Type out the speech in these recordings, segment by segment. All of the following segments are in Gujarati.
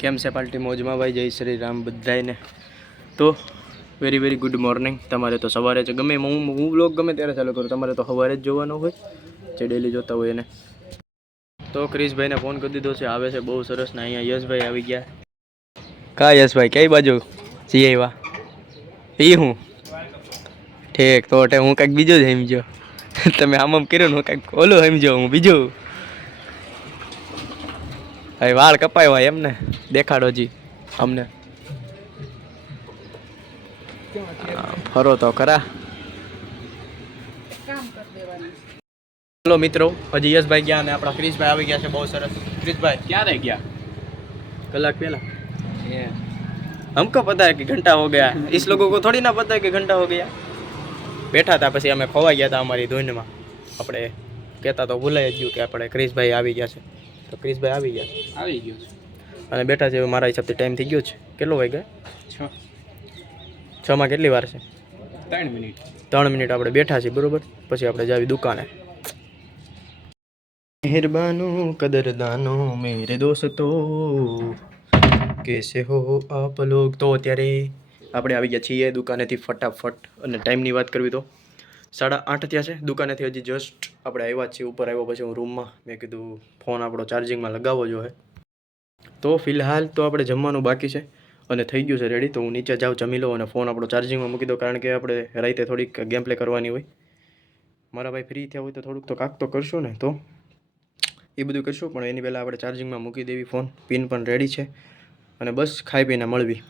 કેમ છે પાર્ટી મોજમાં ભાઈ જય શ્રી રામ બધાને તો વેરી વેરી ગુડ મોર્નિંગ તમારે તો સવારે જ ગમે, હું હું બ્લોગ ગમે ત્યારે ચાલુ કરું. તમારે તો સવારે જ જોવાનો હોય, જે ડેલી જોતા હોય એને. તો ક્રિશભાઈને ફોન કરી દીધો છે, આવે છે, બહુ સરસ. ને અહીંયા યશભાઈ આવી ગયા. કા યશભાઈ, કઈ બાજુ? જી આવ્યા એ હું? ઠીક, તો હું કંઈક બીજું જ સમજો તમે આમ આમ કર્યું ને હું કંઈક ઓલું સમજો હું બીજું. હવે વાળ કપાય હોય એમને. દેખાડો જી અમને. ફરો તો ખરા. હેલો મિત્રો હજી યશભાઈ ગયા અને આપણા ક્રિશભાઈ આવી ગયા છે બહુ સરસ. ક્રિશભાઈ ક્યારે ગયા? કલાક પહેલા. હમકો પતા કે ઘંટા હો ગયા. ઇસ લોકો કો થોડી ના પતા કે ઘંટા હો ગયા? બેઠા હતા પછી અમે ખોવાઈ ગયા હતા અમારી ધૂનમાં. આપણે કહેતા તો ભૂલાઈ જ ગયું કે આપણે ક્રિશભાઈ આવી ગયા છે. તો ક્રિશભાઈ આવી ગયા છે. આવી ગયો છે. અને બેઠા છે મારા હિસાબથી ટાઈમ થઈ ગયો છે. કેટલો વાગ્યા? છ. છમાં કેટલી વાર છે? ત્રણ મિનિટ. ત્રણ મિનિટ આપણે બેઠા છીએ બરોબર? પછી આપણે જાવી દુકાને. મહેરબાનું કદરદાનો મેરે દોસ્તો. કેસે હો આપ લોગ? તો અત્યારે આપણે આવી ગયા છીએ દુકાનેથી ફટાફટ. અને ટાઈમની વાત કરવી તો? સાડા આઠ થયા છે. દુકાનેથી હજી જસ્ટ આપણે આવ્યા છીએ. ઉપર આવ્યા પછી હું રૂમમાં મેં કીધું, ફોન આપણો ચાર્જિંગમાં લગાવવો જોઈએ તો ફિલહાલ તો આપણે જમવાનું બાકી છે અને થઈ ગયું છે રેડી તો હું નીચે જાઉં, જમી લઉં અને ફોન આપણો ચાર્જિંગમાં મૂકી દો કારણ કે આપણે રાતે થોડીક ગેમ પ્લે કરવાની હોય. મારા ભાઈ ફ્રી થયા હોય તો થોડુંક તો કાક તો કરશો ને તો. એ બધું કરશું, પણ એની પહેલાં આપણે ચાર્જિંગમાં મૂકી દેવી ફોન પિન પણ રેડી છે અને બસ ખાઈ પીને મળવી.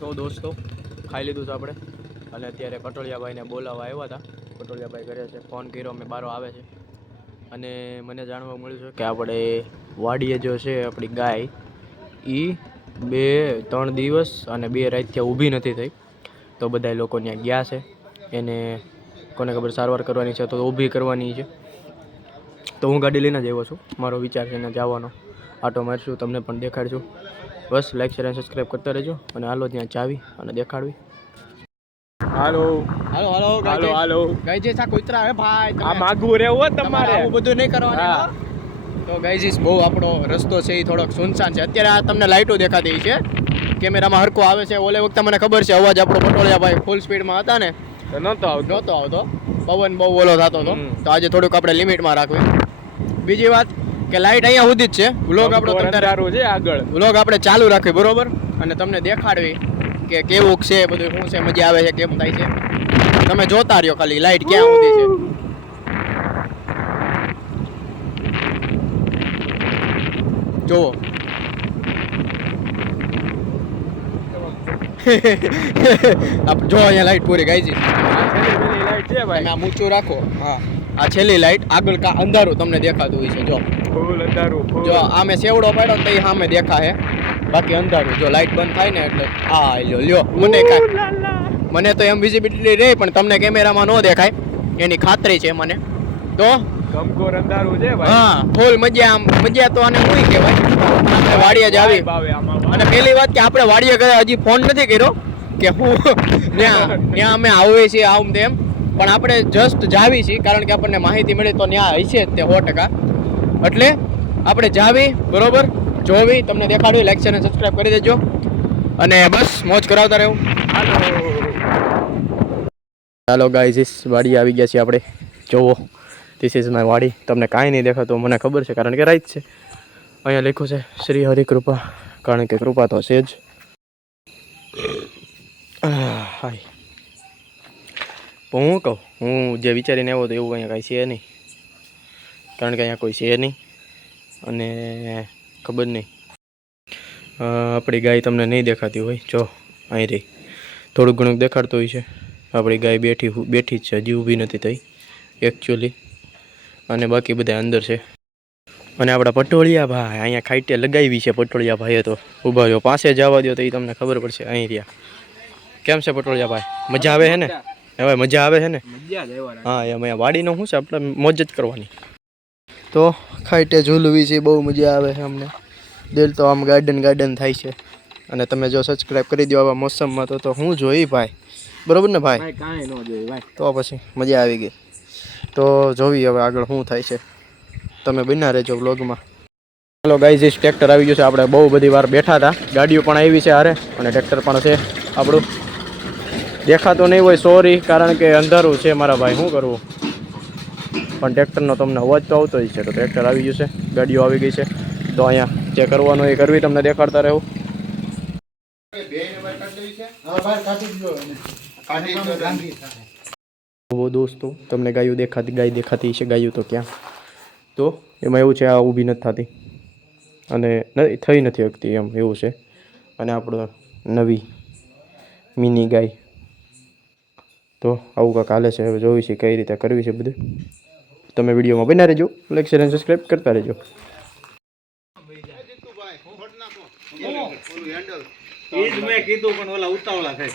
તો દોસ્તો, ખાઈ લીધું છે આપણે. અને અત્યારે કટોળિયાભાઈને બોલાવવા આવ્યા હતા. કટોળિયાભાઈ ઘરે છે. ફોન કર્યો, અમે બારો આવે છે. અને મને જાણવા મળ્યું છે કે આપણે વાડીએ જો છે આપણી ગાય એ બે, ત્રણ દિવસ અને બે રાત ત્યાં ઊભી નથી થઈ. તો બધા લોકો ત્યાં ગયા છે. એને કોને ખબર સારવાર કરવાની છે તો ઊભી કરવાની છે. તો હું ગાડી લઈને જ આવ્યો છું. મારો વિચાર છે એને જવાનો. આટો મારશું, તમને પણ દેખાડશું. બસ લાઈક શેર અને સબસ્ક્રાઈબ કરતા રહેજો. અને હાલો ત્યાં ચાવી અને દેખાડવી. હાલો. હાલો હાલો હાલો હાલો. ગાઈજીસ સા કુતરા હે ભાઈ આ માગું રહેવું તમારે આવું બધું નહીં કરવાનું. તો ગાઈજીસ બહુ આપણો રસ્તો છે એ થોડોક સુનસાન છે. અત્યારે આ તમને લાઈટો દેખાતી છે. કેમેરામાં હરકો આવે છે. ઓલે વખતે મને ખબર છે અવાજ આપણો પટોળિયા ભાઈ ફૂલ સ્પીડમાં હતા ને. નહોતો આવતો. નહોતો આવતો. પવન બહુ ઓલો થતો હતો. તો આજે થોડુંક આપણે લિમિટમાં રાખવી. બીજી વાત કે લાઈટ અહીંયા સુધી જ છે. વ્લોગ આપણો તમને છે આગળ. વ્લોગ આપણે ચાલુ રાખવી બરોબર? અને તમને દેખાડવી. કે કેવું છે બધું શું છે મજા આવે છે કેમ થાય છે? તમે જોતા રહ્યો ખાલી લાઈટ ક્યાં સુધી છે? જુઓ. આપ જો અહીંયા લાઈટ પૂરી ગાઈ છે. તમે આમ ઊંચું રાખો. હા. આ છેલ્લી લાઈટ આગળ કા અંધારું તમને દેખાતું હોય છે જો. ફૂલ અંધારું જો આમે સેવડો પાડ્યો ને તો એ સામે દેખાય બાકી અંધારું. જો લાઈટ બંધ થાય ને એટલે હા લ્યો લ્યો. મને કાંઈ મને તો એમ વિઝિબિલિટી રહે પણ તમને કેમેરામાં ન દેખાય. એની ખાતરી છે મને. તો? ગમકોર અંધારું છે હા ફૂલ મજા આમ મજા તો આને શું કહેવાય આપણે વાડીએ જ આવી. અને પહેલી વાત કે આપણે વાડીએ ગયા હજી ફોન નથી કર્યો કે હું ત્યાં ત્યાં અમે આવીએ છીએ આમ તેમ. પણ આપણે જસ્ટ જાવી છીએ કારણ કે આપણને માહિતી મળે તો ત્યાં હશે જ તે સો ટકા. એટલે આપણે જાવી બરોબર? જોવી, તમને દેખાડવી લાઈક છે અને સબસ્ક્રાઈબ કરી દેજો. અને બસ, મોજ કરાવતા રહેવું ચાલો ગાઈઝ વાડી આવી ગયા છીએ આપણે. જોવો ધીસ ઇઝ માય વાડી. તમને કાંઈ નહીં દેખાતું, મને ખબર છે, કારણ કે રાઈટ છે. અહીંયા લખ્યું છે, શ્રી હરિ કૃપા, કારણ કે કૃપા તો છે જ. હાય. હું કહું, હું જે વિચારીને આવ્યો તો એવું અહીંયા કાંઈ છે નહીં. કારણ કે અહીંયા કોઈ છે નહીં. અને ખબર નહીં. આપણી ગાય તમને નહીં દેખાતી હોય. જો અહીં રહી. થોડુંક ઘણું દેખાડતું હોય છે. આપણી ગાય બેઠી બેઠી જ છે. હજી ઊભી નથી થઈ એકચ્યુઅલી અને બાકી બધા અંદર છે. અને આપણા પટોળિયા ભાઈ અહીંયા ખાઈટે લગાવી છે પટોળિયા ભાઈએ તો. ઊભા રહ્યો. પાસે જવા દો તો એ તમને ખબર પડશે. અહીં રહ્યા. કેમ છે પટોળિયા ભાઈ? મજા આવે છે ને? હવે મજા આવે છે ને? જ હા એમ અહીંયા વાડીનો શું છે? આપણે મોજ જ કરવાની. તો ખાઈટે ઝૂલવી છે બહુ મજા આવે છે અમને. દિલ તો આમ ગાર્ડન ગાર્ડન થાય છે. અને તમે જો સબસ્ક્રાઈબ કરી દો આવા મોસમમાં તો તો હું જોઈ ભાઈ. બરોબર ને ભાઈ? કાંઈ ન જોઈ ભાઈ. તો પછી મજા આવી ગઈ. તો જોવી હવે આગળ શું થાય છે. તમે બન્યા રહેજો બ્લોગમાં ચાલો ગાઈઝ ટ્રેક્ટર આવી ગયું છે. આપણે બહુ બધી વાર બેઠા હતા. ગાડીઓ પણ આવી છે હારે. અને ટ્રેક્ટર પણ છે આપણું. દેખાતો નહીં હોય સોરી કારણ કે અંધારું છે મારા ભાઈ. શું કરવું? પણ ટ્રેક્ટરનો તમને અવાજ તો આવતો જ છે. તો ટ્રેક્ટર આવી ગયું છે, ગાડીઓ આવી ગઈ છે. તો અહીંયા જે કરવાનું એ કરવી, તમને દેખાડતા રહેવું દોસ્તો, તમને ગાયું દેખાતી, ગાય દેખાતી છે, ગાયું તો ક્યાં? તો એમાં એવું છે, આ ઊભી નથી થતી. અને થઈ નથી શકતી એમ, એવું છે. અને આપણો નવી મિની ગાય. તો આવું કાંક હાલે છે, હવે જોઈશું કઈ રીતે કરવી છે બધું. તમે વિડીયોમાં બના રહેજો. લાઈક શેર અને સબસ્ક્રાઈબ કરતા રહેજો. કીધું પણ ઓલા ઉતાવળા થાય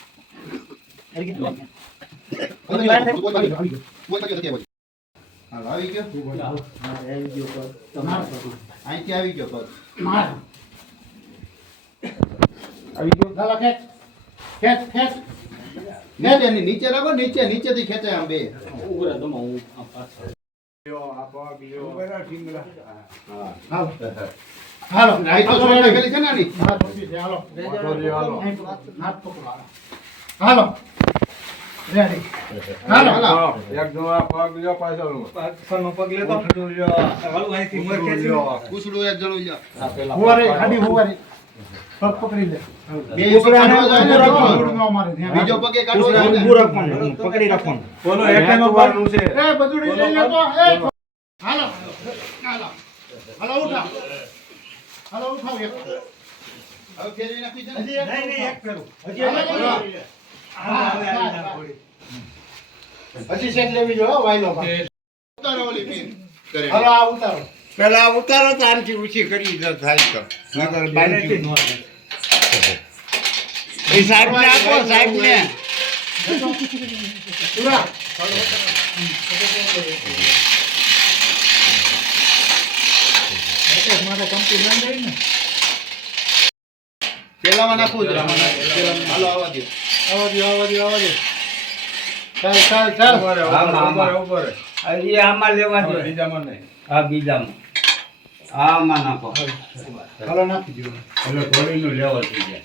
આપો. હાલો. અહીંથી આવી ગયો પગ નીચે ની- નીચે રાખો નીચે નીચેથી ખેંચાય આમ બે. રાઈટ તો સોળે ગયેલી છે ને આની? હાલો. રેડી હાલો, હાલો. પાછળનો. પગ લેતો. હાલો, અહીંથી મોર ખેંચી. કૂસડું એક જણું લ્યો. હુવારી ખાડી હુવારી. પગ પકડી લે. બે ઉપર કાઢવા જાય ને ઊભું રાખવાનું. ન મારે ધ્યાન બીજો. પગ એ કાઢવો જાય ને. પકડી રાખવાનું. બોલો એકેનો પગ એ બધું લઈ લેતો એ હાલો. હાલો. હાલો ઉઠાવ. હાલો ઉઠાવ એક. હવે ફેરવી નાખી છે ને? નહીં, નહીં, એક ફેરું. હજી હવે. હજી સેટ લેવી જો વાયલો ઉતારો ઓલી પીન. કરે. હાલો આ ઉતારો પેલા ઉતારો તો આનથી ઊંચી કરી દો થાય તો નકર બાંધી ન એ સાહેબ ને આપો સાહેબ ને પૂરા મારે કંપની બંધ થઈ ને પેલામાં નાખવું જ રામાં. પેલામાં. હાલો આવવા દો. આવા દો આવા દો આવા દો ચાલ. ચાલ ચાલ આમાં હજી આમાં. લેવા દો. હા બીજામાં. આમાં નાખો. હાલો નાખી દો. એટલે થોડીનું લેવલ થઈ જાય.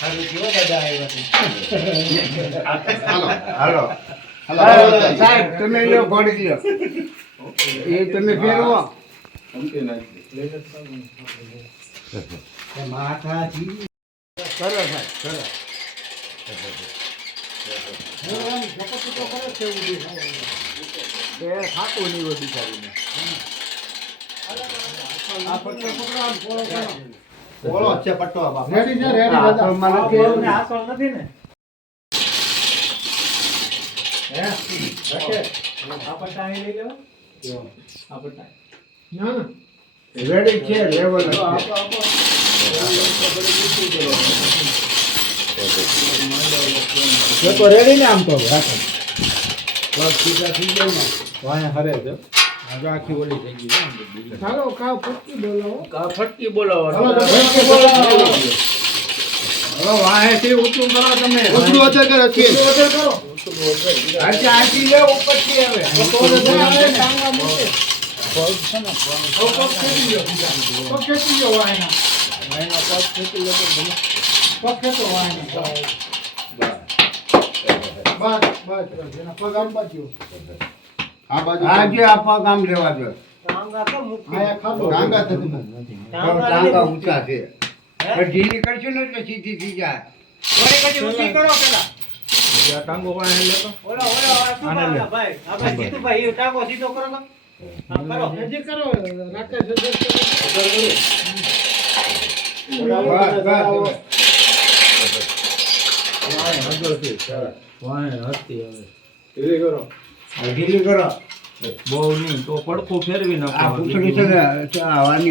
હાલો દાદા આવ્યા. સાહેબ તમે લ્યો ભોડી લ્યો. એ તમે ફેરવો. બોલો છે પટ્ટો આ બાપા. રેડી છે રેડી આ મને કે આસળ નથી ને? હે? રાખે. આ પટ્ટા અહીં લઈ લેવા. આ પટ્ટા. ના રેડી છે લેવલ આપો આપો. એ તો રેડી ને આમ તો રાખો બસ સીધા થઈ જાય ને. વાયા હરે છે. આખી ઓલી થઈ ગઈ ને આમ બધી. ચાલો કાવ પટ્ટી બોલાવો. કા ફટકી બોલાવો. હાલો પટ્ટી બોલાવો. હવે વાહેથી ઊંચું કરો તમે. ઉતરું અધર કરો, ખેલ. ઓર્ડર કરો. આથી આથી લે ઉપરથી હવે તો દાદા આવે ટાંગા મૂકે. પગ ખેંચી લ્યો પગ પગ વાયના બસ બસ એના પગ આમ બાજુ આ બાજુ આજે આ પગ આમ લેવા દો ટાંગા થતી તો ટાંગા ઊંચા છે. ઢીલી કરશું ને એટલે સીધી થઈ જાય. ટાંગો પાસે લેતો. ઓલા ઓલા ભાઈ? આપણે જીતુભાઈ સીધો કરો તો. કરો. કરો. રાકેશ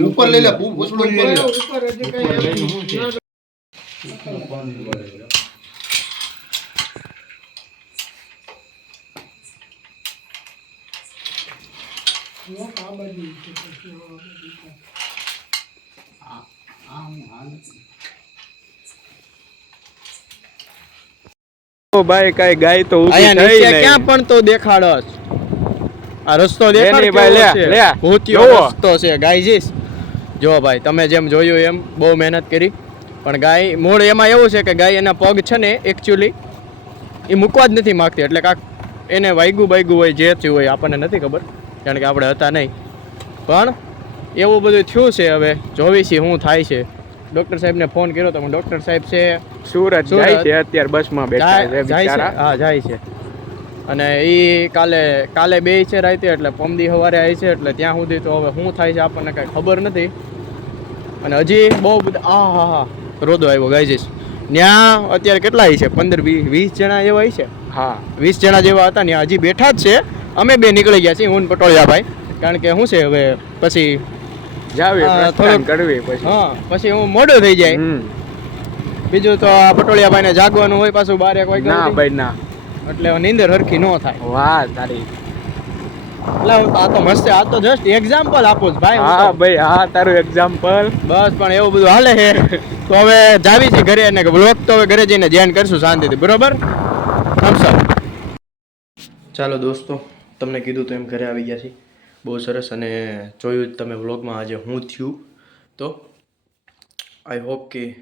ઉપર લઈ લે ઉપર લઈ લે ઉપર આ પછી આ. ભાઈ કઈ ગાય તો ક્યાં પણ તો દેખાડસ આ રસ્તો દેખાડ ભાઈ, લે, છે? લે. ભૂતિયો રસ્તો છે ગાયજીસ. જો ભાઈ તમે જેમ જોયું એમ બહુ મહેનત કરી. પણ ગાય મૂળ એમાં એવું છે કે ગાય એના પગ છે ને એકચ્યુઅલી એ મૂકવા જ નથી માગતી. એટલે કાંક એને વાગ્યું બાગ્યું હોય જે થયું હોય આપણને નથી ખબર. કારણ કે આપણે હતા નહીં. પણ એવું બધું થયું છે હવે. જોવી છીએ શું થાય છે. ડોક્ટર સાહેબને ફોન કર્યો તો ડોક્ટર સાહેબ છે. સુરત. જાય છે અત્યારે બસમાં બેઠા છે છે. બિચારા. હા જાય છે. અને એ કાલે કાલે બે છે રાતે એટલે પમદી સવારે આવી છે એટલે ત્યાં સુધી તો હવે શું થાય છે આપણને કાંઈ ખબર નથી. અને હજી બહુ બધા આ હા હા. રોદો આવ્યો ગાયજીસ ત્યાં અત્યારે કેટલા છે? પંદર વીસ વીસ જણા એવા છે? હા. વીસ જણા જેવા હતા ત્યાં હજી બેઠા જ છે. અમે બે નીકળી ગયા છીએ હું પટોળિયા પટોળિયાભાઈ. કારણ કે શું છે હવે પછી જાવી થોડું કરવી પછી. હા પછી હું મોડું થઈ જાય. બીજું તો આ ને જાગવાનું હોય પાછું બાર એક વાગ્યા ના ભાઈ ના. એટલે નીંદર હરખી ન થાય. વાહ તારી. એટલે આ તો મસ્ત છે. આ તો જસ્ટ એક્ઝામ્પલ આપું છું ભાઈ હા ભાઈ હા તારું એક્ઝામ્પલ બસ પણ એવું બધું હાલે છે. તો હવે જાવી છે ઘરે અને બ્લોક તો હવે ઘરે જઈને ધ્યાન કરશું શાંતિથી બરોબર? થમ્સ અપ ચાલો દોસ્તો તમને કીધું તો એમ ઘરે આવી ગયા છીએ. બહુ સરસ અને જોયું તમે વ્લોગમાં આજે હું થયું. તો આઈ હોપ કે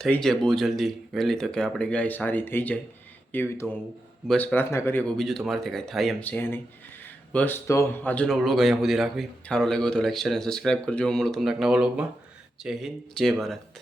થઈ જાય બહુ જલ્દી. વહેલી તકે આપણી ગાય સારી થઈ જાય. એવી તો હું બસ પ્રાર્થના કરીએ કે બીજું તો મારાથી કાંઈ થાય એમ છે નહીં. બસ તો આજનો વ્લોગ અહીંયા સુધી રાખવી. સારો લાગ્યો તો લાઈક શેર અને સબસ્ક્રાઈબ કરજો. મળો તમને નવા વ્લોગમાં. જય હિન્દ, જય ભારત.